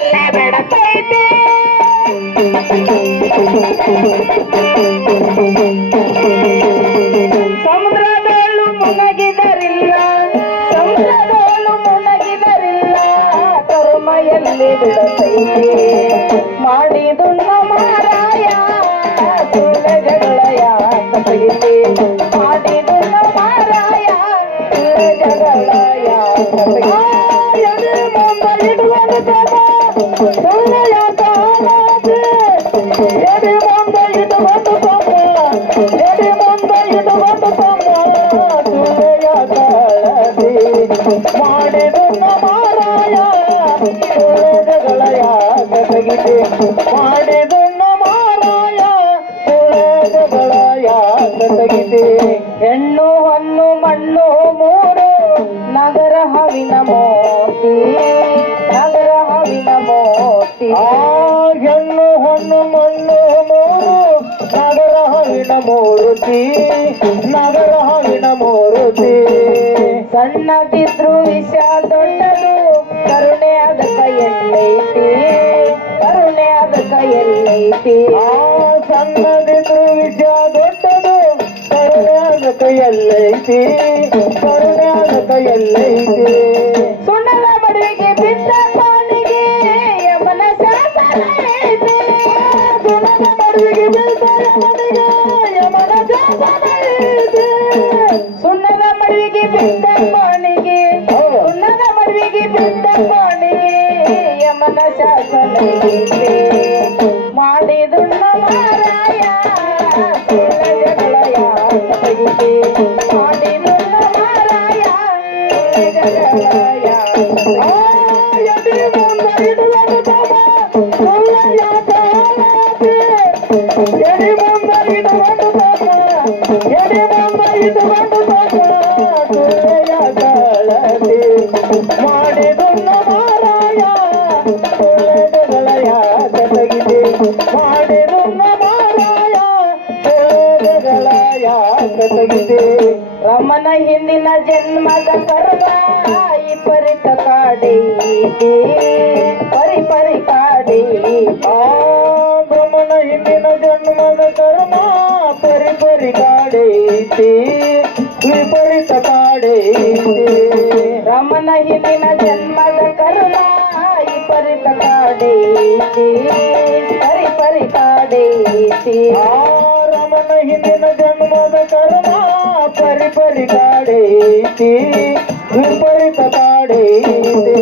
ಅಲ್ಲೇ ಬಿಡತೈತಿ ಸಮುದ್ರದೋಳು ಮುನಗಿದರಿಲ್ಲ ಸಮುದ್ರದೋಳು ಮುನಗಿದರಿಲ್ಲ ಕರ್ಮೆಯಲ್ಲಿ ಬಿಡತೈತಿ ಮಾಡಿದುಣ್ಣ ಮಾರಾಯ ಸುಳ್ಳೆ ಜಗಳ ಯಾಕ ತೆಗಿತಿ ಮಾಡಿದುಣ್ಣ ಮಾರಾಯ ಸುಳ್ಳೆ ಜಗಳ ಯಾಕ ತೆಗಿತಿ ಎದೆ ಮುಂದ ಇಡುವುದು ಸುಳ್ಳೆ ಯಾಕ ಎದೆ ಮುಂದ ಇಡುವುದು ಎದೆ ಮುಂದ ಇಡುವುದು ಸುಳ್ಳೆ ಯಾಕ ಮಾಡಿದುಣ್ಣ ಮಾರಾಯ ಸುಳ್ಳೆ ಜಗಳ ಯಾಕ ತೆಗಿತಿ ಮಾಡಿದುಣ್ಣ ಮಾರಾಯ ಸುಳ್ಳೆ ಜಗಳ ಯಾಕ ತೆಗಿತಿ ಹೆಣ್ಣು ಹೊನ್ನು ಮಣ್ಣು ಮೂರು ನಗರ ಹವಿನ ಮೋತಿ ನಗರ ಹವಿನ ಮೋತಿ ಹೆಣ್ಣು ಹೊನ್ನು ಮಣ್ಣು ಮೂರು ನಗರ ಹವಿನ ಮೂರುತಿ ನಗರ ಹವಿನ ಮೂರುತಿ ಸಣ್ಣದಿದ್ರು ವಿಷ ದೊಡ್ಡದು ಕರುಣೆ ಅದಕ್ಕ ಎಲ್ಲೈತಿ ಕರುಣೆ ಅದಕ್ಕ ಎಲ್ಲೈತಿ ಸಣ್ಣದಿದ್ರು ವಿಷ ದೊಡ್ಡದು ಕರುಣೆ ಅದಕ್ಕ ಎಲ್ಲೈತಿ ಕರುಣೆ ಅದಕ್ಕ ಎಲ್ಲೈತಿ ಸುಣ್ಣದ ಮಡುವಿಗೆ ಬಿದ್ದ ಪಾಣಿಗೆ ಯಮನ ಶಾಸನ ಐತಿ ಸುಣ್ಣದ ಮಡುವಿಗೆ ಬಿದ್ದ ಯಮನಿಗೆ ಯಮನ ಶಾಸನ ಐತಿ ಸುಣ್ಣದ ಮಡುವಿಗೆ ಬಿದ್ದ ಪಾಣಿಗೆ ಸುಣ್ಣದ ಮಡುವಿಗೆ ಬಿದ್ದ ಪಾಣಿಗೆ ಯಮನ ಶಾಸನ ಐತಿ ಮಾಡಿದುಣ್ಣ ಮಾರಾಯ ಸುಳ್ಳೆ ಜಗಳ ಯಾಕ ತೆಗಿತಿ ಮಾಡಿದುಣ್ಣ ಮಾರಾಯ ಸುಳ್ಳೆ ಜಗಳ ಯಾಕ ಎದೆ ಮುಂದ ಇಡುವುದು ಸುಳ್ಳೆ ಯಾಕ ಎದೆ ಮುಂದ ಇಡುವುದು ಎದೆ ಮುಂದ ಇಡುವುದು ಸುಳ್ಳೆ ಯಾಕ ಮಾಡಿದುಣ್ಣ ಮಾರಾಯ ಸುಳ್ಳೆ ಜಗಳ ಯಾಕ ತೆಗಿತಿ ಮಾಡಿದುಣ್ಣ ಮಾರಾಯ ಸುಳ್ಳೆ ಜಗಳ ಯಾಕ ತೆಗಿತಿ ರಮನ ಹಿಂದಿನ ಜನ್ಮದ ಕರ್ಮ ವಿಪರೀತ ಕಾಡೈತಿ ಪರಿ ಪರಿ ಕಾಡೈತಿ ರಮನ ಹಿಂದಿನ ಜನ್ಮದ ಕರ್ಮ ಪರಿ ಪರಿ ಕಾಡೈತಿ ವಿಪರೀತ ಕಾಡೈತಿ ರಮನ ಹಿಂದಿನ ಜನ್ಮದ ಕರ್ಮ ವಿಪರೀತ ಕಾಡೈತಿ ಪರಿ ಪರಿ ಕಾಡೈತಿ ರಮನ ಹಿಂದಿನ ಜನ್ಮದ ಕರ್ಮ ಪರಿ ಪರಿ ಕಾಡೈತಿ ವಿಪರೀತ ಕಾಡೈತಿ